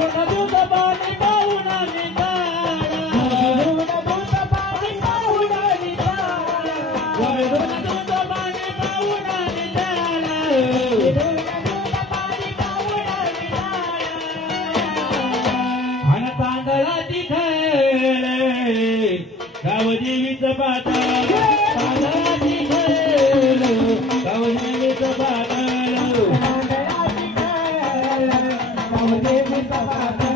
दूध पाणी पाहून निघाला दूध पाणी पाहून निघाला दूध पाणी पाहून निघाला दूध पाणी पाहून निघाला आणि तांदळाची खैल गावदेवीचं पातळ तांदळाची खैल गावदेवीचं पातळ तांदळाची खैल गावदेवीचं पातळ